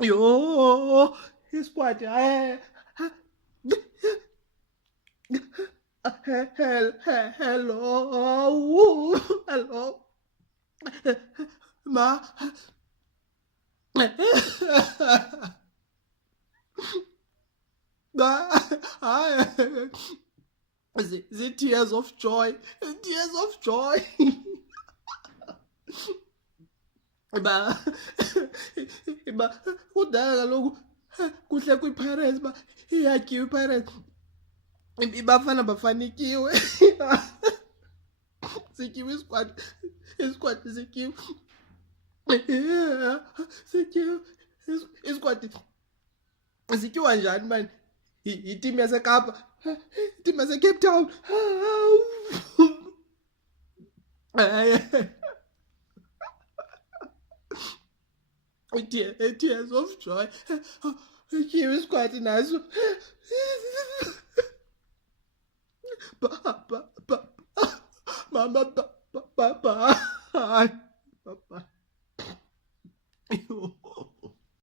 Yo, isquad. Hello, hello, ma. The tears of joy, tears of joy. ba ba kudala kaloku kuhle kwi-pirates ba iyatyiwa i-pirates ibafana bafanikiwe sityiwe isquad sityiwe sityiwe isquad sityiwa njani mani yitimu yasekapa itimu yasecape town tears of joy sityiwe isquad naso Mama, bye.